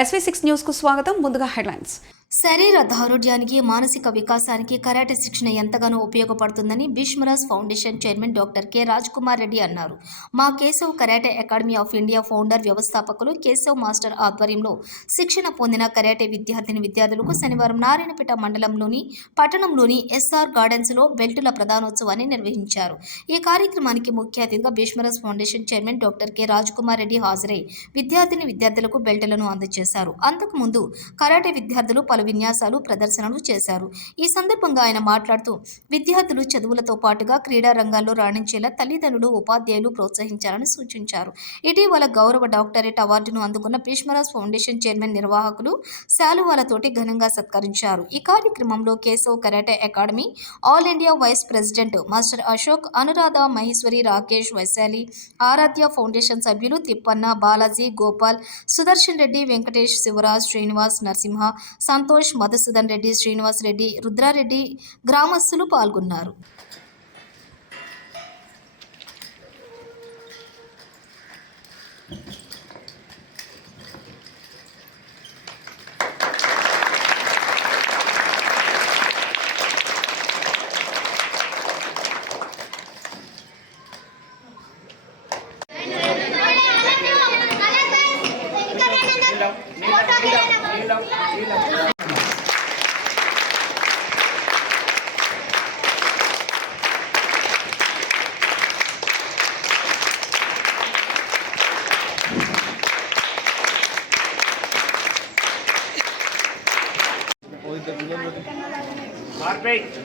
SV6 news కు స్వాగతం. ముందుగా హెడ్లైన్స్. శరీర దారుఢ్యానికి మానసిక వికాసానికి కరాటే శిక్షణ ఎంతగానో ఉపయోగపడుతుందని Bheeshmaraj foundation chairman doctor K Rajkumar Reddy అన్నారు. మా Keshav karate academy of India founder వ్యవస్థాపకులు కేశవ్ మాస్టర్ ఆధ్వర్యంలో శిక్షణ పొందిన కరాటే విద్యార్థులకు శనివారం నారాయణపేట మండలంలోని పట్టణంలోని ఎస్ఆర్ గార్డెన్స్లో బెల్టుల ప్రధానోత్సవాన్ని నిర్వహించారు. ఈ కార్యక్రమానికి ముఖ్య అతిథిగా Bheeshmaraj foundation chairman doctor K Rajkumar Reddy హాజరై విద్యార్థులకు బెల్టులను అందజేశారు. అంతకుముందు కరాటే విద్యార్థులు పలు విన్యాసాలు ప్రదర్శనలు చేశారు. ఈ సందర్భంగా ఆయన మాట్లాడుతూ విద్యార్థులు చదువులతో పాటుగా క్రీడా రంగాల్లో రాణించేలా తల్లిదండ్రులు, ఉపాధ్యాయులు ప్రోత్సహించాలని సూచించారు. ఇటీవల గౌరవ డాక్టరేట్ అవార్డును అందుకున్న భీష్మరాజ్ ఫౌండేషన్ చైర్మన్ నిర్వాహకులు శాలువాలతోటి ఘనంగా సత్కరించారు. ఈ కార్యక్రమంలో Keshav karate academy all India vice president master Ashok, Anuradha, Maheshwari, Rakesh, Vaishali, Aaradhya foundation సభ్యులు తిప్పన్న, బాలాజీ, గోపాల్, సుదర్శన్ రెడ్డి, వెంకటేష్, శివరాజ్, శ్రీనివాస్, నరసింహ, సంతోష్, మధుసూదన్ రెడ్డి, శ్రీనివాస్ రెడ్డి, రుద్రారెడ్డి గ్రామస్తులు పాల్గొన్నారు.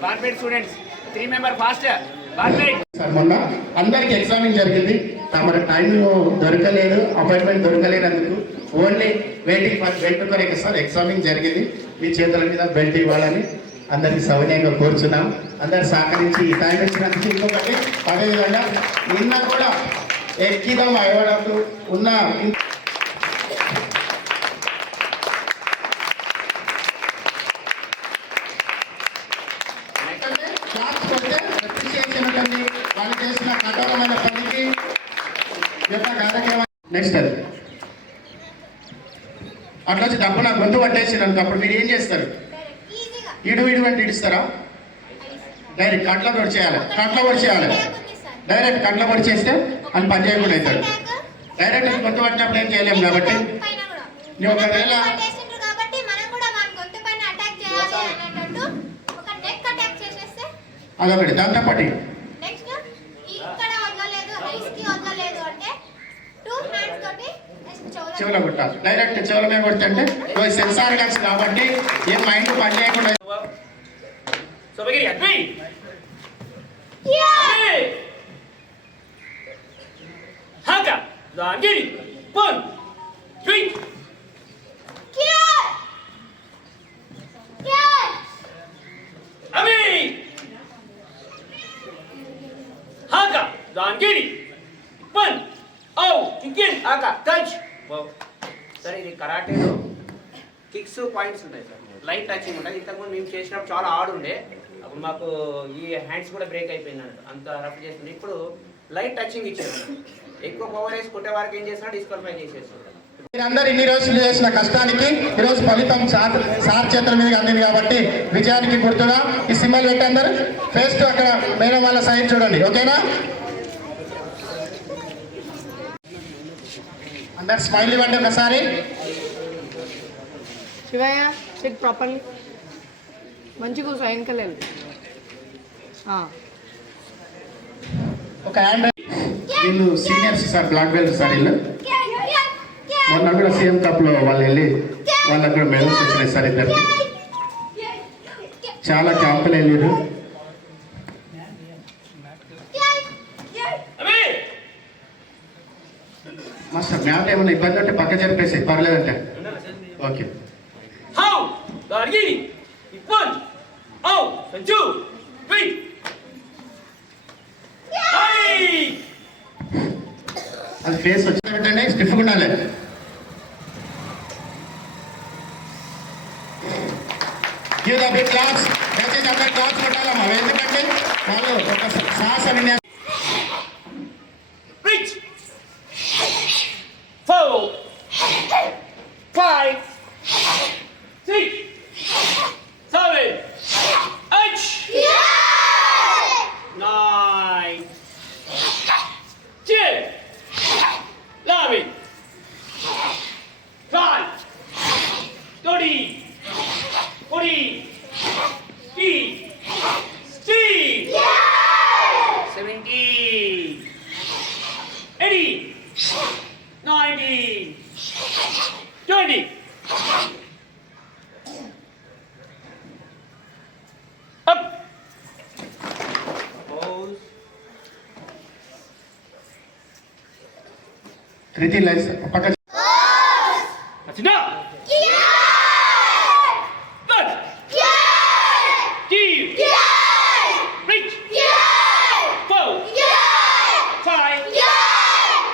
Barbate students, 3 member faster. Barbate. మొన్న అందరికి ఎగ్జామింగ్ జరిగింది. తమరు టైం దొరకలేదు, అపాయింట్మెంట్ దొరకలేనందుకు ఓన్లీ వెయిటింగ్ ఫర్ బెల్ట్ కొరకు సార్ ఎగ్జామింగ్ జరిగింది. మీ చేతుల మీద బెల్ట్ ఇవ్వాలని అందరికి సవినయంగా కోరుచున్నాం. అందరు సహకరించి ఈ టైం ఇచ్చినందుకు. ఇంకొకటి అదేవిధంగా నిన్న కూడా ఎక్కిదాం అయ్యడానికి ఉన్న వాళ్ళు చేసిన కఠోరమైన పనికి కార్యక్రమం. నెక్స్ట్ అది అట్లా వచ్చి డబ్బు నా గొంతు పట్టేసినందుకు అప్పుడు మీరు ఏం చేస్తారు? ఇడు అంటే ఇడుస్తారా? డైరెక్ట్ కట్ల పొడి చేయాలి. డైరెక్ట్ కట్ల పొడి చేస్తే అని పని చేయకుండా అవుతాడు. డైరెక్ట్ గొంతు పట్టినప్పుడు ఏం చేయలేము కాబట్టి నీ ఒకవేళ అదొకటి దాంతోపాటి చెవులో కొట్టాలి. డైరెక్ట్ చెవుల మీద కొడుతుంటే సెన్సార్ గన్స్ కాబట్టి ఏం మైండ్ పని చేయకుండా సార్ ఇది కరాటేలో కిక్స్ పాయింట్స్ ఉంటాయి సార్, లైట్ టచింగ్ ఉంటుంది. ఇంతకుముందు మేము చేసినప్పుడు చాలా హార్డ్ ఉండే, అప్పుడు మాకు ఈ హ్యాండ్స్ కూడా బ్రేక్ అయిపోయింది అన్నట్టు, అంత రఫ్ చేస్తుంది. ఇప్పుడు లైట్ టచింగ్ ఇచ్చారు. ఎక్కువ పవర్ వేసి కొట్టే వారికి ఏం చేస్తున్నా డిస్క్వాలిఫై చేసేస్తున్నారు. మీరందరూ ఇన్ని రోజులు చేసిన కష్టానికి ఈరోజు ఫలితం సార్ చేతుల మీద అందింది కాబట్టి విజయానికి గుర్తుగా ఈ సింబల్ పెట్టి అందరూ ఫేస్ టు అక్కడ మేడం వాళ్ళ సైడ్ చూడండి. ఓకేనా? అందరు స్మైల్ ఇవ్వండి ఒకసారి. శివయ్య సిట్ ప్రాపర్లీ మంచిగా సాయంకాలం ఒక హ్యాండ్. వీళ్ళు seniors sir, black belt sir. వీళ్ళు మొన్న కూడా సీఎం కప్లో వాళ్ళు వెళ్ళి వాళ్ళకు కూడా మెడల్స్ వచ్చినాయి సార్. ఇద్దరు చాలా క్యాంపులు వెళ్ళారు. మాస్టర్ మ్యాట్ ఏమన్నా ఇబ్బంది ఉంటే పక్క చెప్పేసి పర్లేదంటే ఓకే. అది ఫేస్ వచ్చి స్టిఫ్గా ఉండాలి. Give the big claps. దయచేసి అందరూ క్లాప్స్ కొట్టాలమ్మా. ఎందుకంటే వాళ్ళు ఒక సాహస విన్యాసం. 4 5 Up. Pose. కృతి లైన్స్ పక్క That's enough. Good. Deep. Reach. Forward. 5.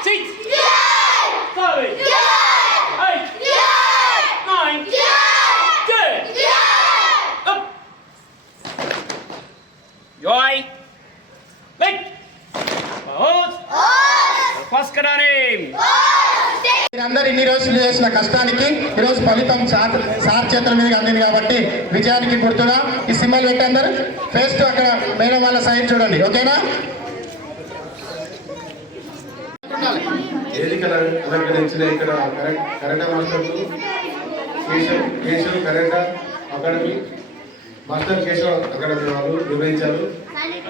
6. 7. 8. 9. 10. Up. Joy. Leg. Pose. Fast kadanim. మీరందరూ ఇన్ని రోజులు చేసిన కష్టానికి ఈరోజు ఫలితం సార్ చేతుల మీద అందింది కాబట్టి విజయానికి గుర్తుగా ఈ సింబల్ పెట్టి అందరూ ఫేస్ టు అక్కడ మేడం వాళ్ళ సైడ్ చూడండి, ఓకేనా? వేదిక అలంకరించిన ఇక్కడ కరాటే మాస్టర్లు Keshav karate academy master Keshav academy వాళ్ళు నిర్వహించారు.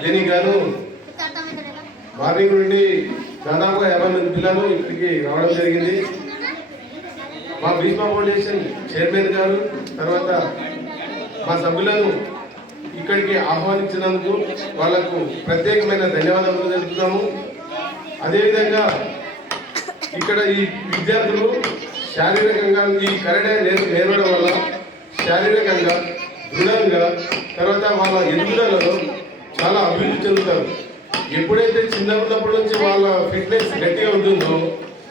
దీనికి గాను మార్నింగ్ నుండి దాదాపుగా 50 మంది పిల్లలు ఇక్కడికి రావడం జరిగింది. మా భీష్మా ఫౌండేషన్ చైర్మన్ గారు తర్వాత మా సభ్యులను ఇక్కడికి ఆహ్వానించినందుకు వాళ్లకు ప్రత్యేకమైన ధన్యవాదాలు తెలుపుతున్నాము. అదేవిధంగా ఇక్కడ ఈ విద్యార్థులు శారీరకంగా ఈ కరాటే నేర్వడం వల్ల శారీరకంగా దృఢంగా తర్వాత వాళ్ళ ఎదుగుదలలో చాలా అభివృద్ధి చెందుతారు. ఎప్పుడైతే చిన్న ఉన్నప్పటి నుంచి వాళ్ళ ఫిట్నెస్ గట్టిగా ఉంటుందో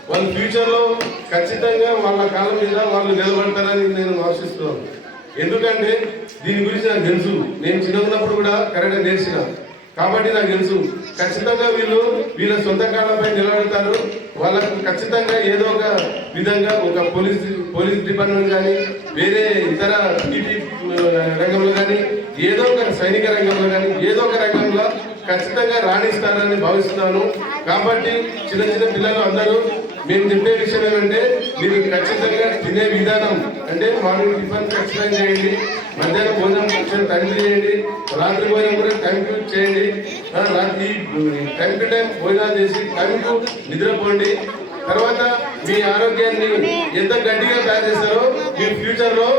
వాళ్ళ ఫ్యూచర్లో ఖచ్చితంగా వాళ్ళ కాళ్ళ మీద వాళ్ళు నిలబడతారని నేను ఆశిస్తున్నాను. ఎందుకంటే దీని గురించి నాకు తెలుసు. నేను చిన్న ఉన్నప్పుడు కూడా కరాటే నేర్చిన కాబట్టి నాకు తెలుసు ఖచ్చితంగా వీళ్ళ సొంత కాళ్ళపై నిలబడతారు. వాళ్ళకు ఖచ్చితంగా ఏదో ఒక విధంగా ఒక పోలీస్ డిపార్ట్మెంట్ కానీ వేరే ఇతర టీటీ రంగంలో కానీ ఏదో ఒక సైనిక రంగంలో కానీ ఏదో ఒక రంగంలో ఖచ్చితంగా రాణిస్తారని భావిస్తున్నాను. కాబట్టి చిన్న చిన్న పిల్లలు అందరూ మేము చెప్పే విషయం ఏంటంటే మీరు ఖచ్చితంగా తినే విధానం అంటే మార్నింగ్ టిఫిన్ ఖచ్చితంగా చేయండి, మధ్యాహ్నం భోజనం ఖచ్చితంగా టైంకి చేయండి, రాత్రి భోజనం కూడా టైంకి చేయండి, రాత్రి టైం టు టైం భోజనాలు చేసి టైంకు నిద్రపోండి. తర్వాత మీ ఆరోగ్యాన్ని ఎంత గట్టిగా తయారు చేస్తారో మీ ఫ్యూచర్లో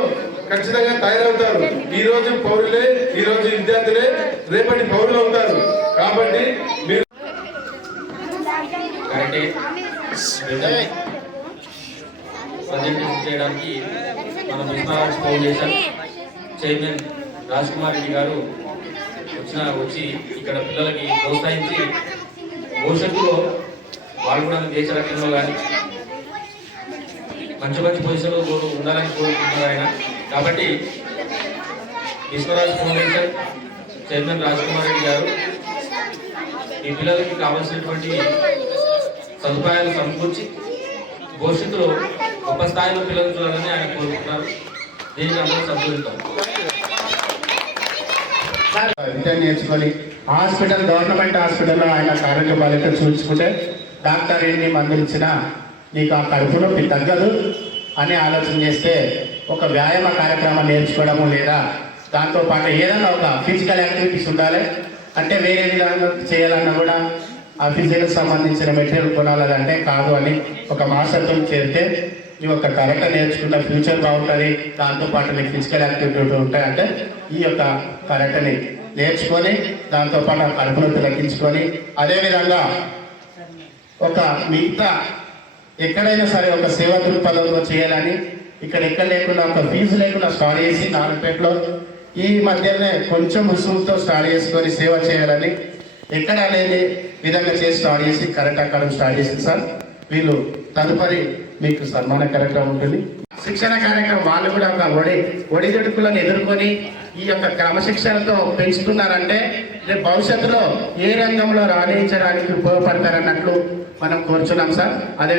ఖచ్చితంగా తయారవుతారు. ఈ రోజు పౌరులే, ఈ రోజు విద్యార్థులే రేపటి పౌరులు అవుతారు. కాబట్టి మీరు కరాటే ప్రజెంటేషన్ చేయడానికి మన బిస్మరాజ్ ఫౌండేషన్ చైర్మన్ రాజ్ కుమార్ రెడ్డి గారు వచ్చి ఇక్కడ పిల్లలకి ప్రోత్సహించి భవిష్యత్తులో వాళ్ళు కూడా దేశ రక్షణలో కానీ మంచి మంచి పొజిషన్లో ఉండాలని కోరుకుంటున్నారు ఆయన. కాబట్టి బిస్మరాజ్ ఫౌండేషన్ చైర్మన్ రాజ్ కుమార్ రెడ్డి గారు ఈ పిల్లలకి కావాల్సినటువంటి సదుపాయాలు సమకూర్చి భవిష్యత్తులో గొప్ప స్థాయిలో పిల్లలు చూడాలని ఆయన కోరుకుంటున్నారు. దీనికి అందరూ సభ్యులుతారు. విద్య నేర్చుకొని గవర్నమెంట్ హాస్పిటల్లో ఆయన ఆరోగ్య బాధ్యత చూసుకుంటే డాక్టర్ ఎన్ని మందులు ఇచ్చినా నీకు ఆ కడుపు నొప్పి తగ్గదు అని ఆలోచన చేస్తే ఒక వ్యాయామ కార్యక్రమం నేర్చుకోవడము లేదా దాంతోపాటు ఏదైనా ఒక ఫిజికల్ యాక్టివిటీస్ ఉండాలి. అంటే వేరే విధంగా చేయాలన్నా కూడా ఆ ఫిజికల్ సంబంధించిన మెటీరియల్ కొనాలంటే కాదు అని ఒక మాస్టర్తో చేరితే ఈ యొక్క కరెక్ట్ నేర్చుకున్న ఫ్యూచర్ బాగుంటుంది, దాంతోపాటు నీకు ఫిజికల్ యాక్టివిటీ ఉంటాయి. అంటే ఈ యొక్క కరెక్ట్ని నేర్చుకొని దాంతోపాటు ఆ కడుపు నొప్పి తగ్గించుకొని అదేవిధంగా ఒక మిగతా ఎక్కడైనా సరే ఒక సేవా దృక్పథంలో చేయాలని ఎక్కడ లేకుండా ఒక ఫీజు లేకుండా స్టార్ట్ చేసి నాలుగుపేటలో ఈ మధ్యనే కొంచెం ఉసుముతో స్టార్ట్ చేసుకొని సేవ చేయాలని ఎక్కడ లేని విధంగా చేసి స్టార్ట్ చేసి కరెక్ట్ అకాడమీ స్టార్ట్ చేసింది సార్. వీళ్ళు తదుపరి మీకు సన్మాన కార్యక్రమం ఉంటుంది, శిక్షణ కార్యక్రమం. వాళ్ళు కూడా ఒక ఒడిదుడుకులను ఎదుర్కొని ఈ యొక్క క్రమశిక్షణతో పెంచుతున్నారంటే రేపు భవిష్యత్తులో ఏ రంగంలో రాణించడానికి ఉపయోగపడతారన్నట్లు మనం కోరుచున్నాం సార్. అదే